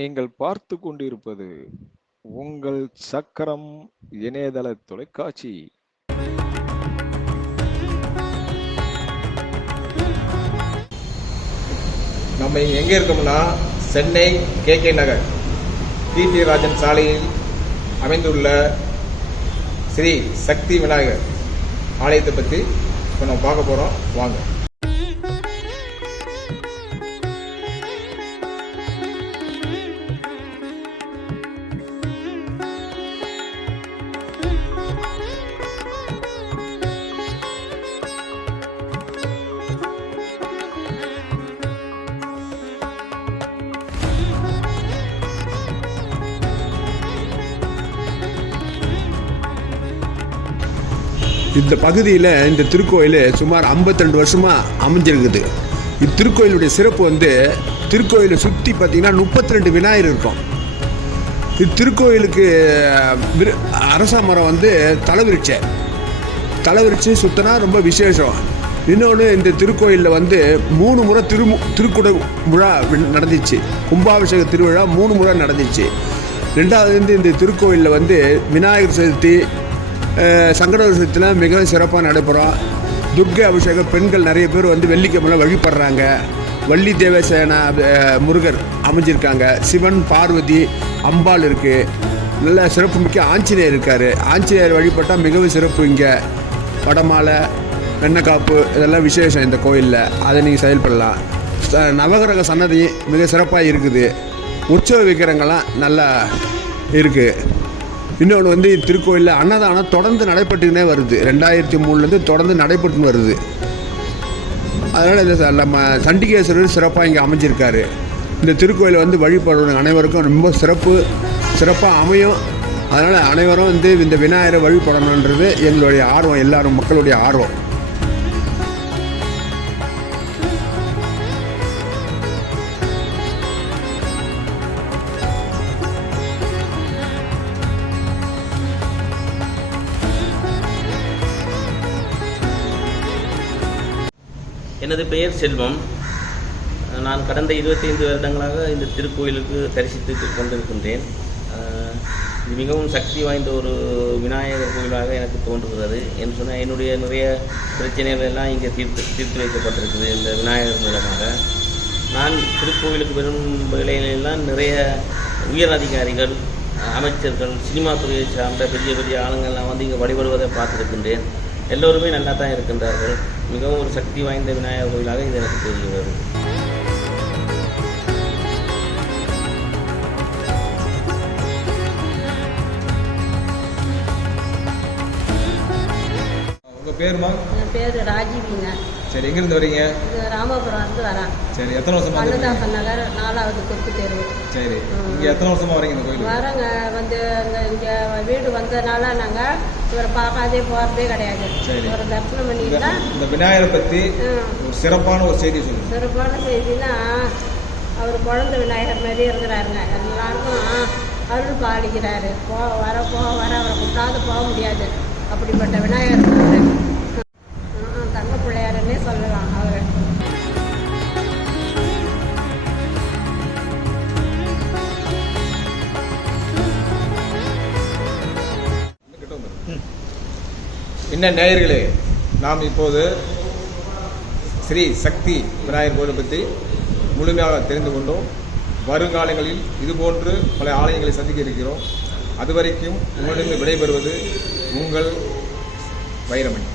நீங்கள் பார்த்து கொண்டிருப்பது உங்கள் சக்கரம் இணையதள தொலைக்காட்சி. நம்ம எங்கே இருக்கோம்னா சென்னை KK நகர் TT ராஜன் சாலையில் அமைந்துள்ள ஸ்ரீ சக்தி விநாயகர் ஆலயத்தை பற்றி இப்போ நம்ம பார்க்க போகிறோம். வாங்க. இந்த பகுதியில் இந்த திருக்கோயில் சுமார் 52 வருஷமாக அமைஞ்சிருக்குது. இத்திருக்கோயிலுடைய சிறப்பு திருக்கோயிலை சுற்றி பார்த்திங்கன்னா 32 விநாயகர் இருக்கும். இத்திருக்கோயிலுக்கு அரச மரம் தலைவிரிச்சு சுற்றினா ரொம்ப விசேஷம். இன்னொன்று இந்த திருக்கோயிலில் 3 முறை திருக்குட விழா நடந்துச்சு. கும்பாபிஷேக திருவிழா 3 முறை நடந்துச்சு. ரெண்டாவது இந்த திருக்கோயிலில் விநாயகர் சதுர்த்தி, சங்கட சதுர்த்திலாம் மிகவும் சிறப்பாக நடைபெறும். துர்க்கை அபிஷேகம் பெண்கள் நிறைய பேர் வெள்ளிக்கிழமையில் வழிபடுறாங்க. வள்ளி தேவசேனா முருகர் அமைஞ்சிருக்காங்க. சிவன், பார்வதி, அம்பாள் இருக்குது. நல்ல சிறப்பு மிக்க ஆஞ்சநேயர் இருக்கார். ஆஞ்சநேயர் வழிபட்டால் மிகவும் சிறப்பு. இங்கே வடமாலை, வெண்ணக்காப்பு இதெல்லாம் விசேஷம் இந்த கோயிலில். அதை நீங்கள் செயல்படலாம். நவகிரக சன்னதி மிக சிறப்பாக இருக்குது. உற்சவ விக்கிரங்கள்லாம் நல்லா இருக்குது. இன்னொன்று திருக்கோயிலில் அன்னதானம் தொடர்ந்து நடைபெற்றுனே வருது. 2003 தொடர்ந்து நடைபெற்று வருது. அதனால் இந்த நம்ம சண்டிகேஸ்வரர் சிறப்பாக இங்கே அமைஞ்சிருக்காரு. இந்த திருக்கோயிலை வழிபடுற அனைவருக்கும் ரொம்ப சிறப்பாக அமையும். அதனால் அனைவரும் இந்த விநாயகரை வழிபடணுன்றது எங்களுடைய ஆர்வம், எல்லாரும் மக்களுடைய ஆர்வம். எனது பெயர் செல்வம். நான் கடந்த 25 வருடங்களாக இந்த திருக்கோயிலுக்கு தரிசித்து கொண்டிருக்கின்றேன். இது மிகவும் சக்தி வாய்ந்த ஒரு விநாயகர் கோயிலாக எனக்கு தோன்றுகிறது. என்று சொன்னால் என்னுடைய நிறைய பிரச்சனைகள் எல்லாம் இங்கே தீர்த்து வைக்கப்பட்டிருக்குது இந்த விநாயகர் மூலமாக. நான் திருக்கோயிலுக்கு வரும் வேளையிலெல்லாம் நிறைய உயர் அதிகாரிகள், அமைச்சர்கள், சினிமா துறையை சார்ந்த பெரிய பெரிய ஆளுங்கள்லாம் இங்கே வழிபடுவதை பார்த்துருக்கின்றேன். எல்லோருமே நல்லா தான் இருக்கின்றார்கள். மிகவும் ஒரு சக்தி வாய்ந்த விநாயகர் கோயிலாக இது எனக்கு தெரிகிறது. உங்கள் பேருமா? என் பேர் ராஜீவிங்க. சரி, எங்கேருந்து வரீங்க? இது ராமபுரம் வரேன். சரி, எத்தனை வருஷமா? கண்ணதாசன் நகர் 4வது கொத்து தெரு. சரி, இங்கே எத்தனை வருஷமா வரீங்க இந்த கோயிலுக்கு? வரங்க இங்கே வீடு வந்ததுனால நாங்கள் இவரை பார்க்காதே போகிறதே கிடையாது. ஒரு தரிசனம் பண்ணிக்கிட்டா. இந்த விநாயகரை பற்றி ஒரு சிறப்பான ஒரு செய்தி சொல்லுங்கள். சிறப்பான செய்தினா அவர் குழந்தை விநாயகர் மாதிரி இருக்கிறாருங்க. எல்லாருக்கும் அருள் பாலிக்கிறாரு. வர அவரை கூட்டாது போக முடியாது. அப்படிப்பட்ட விநாயகர் தங்க பிள்ளையாருன்னே சொல்லலாம் அவர். என்ன நேயர்களே, நாம் இப்போது ஸ்ரீ சக்தி விநாயகர் கோயிலை பற்றி முழுமையாக தெரிந்து கொண்டோம். வருங்காலங்களில் இதுபோன்று பல ஆலயங்களை சந்திக்க இருக்கிறோம். அதுவரைக்கும் உங்களிடம் விடைபெறுவது உங்கள் வைரமணி.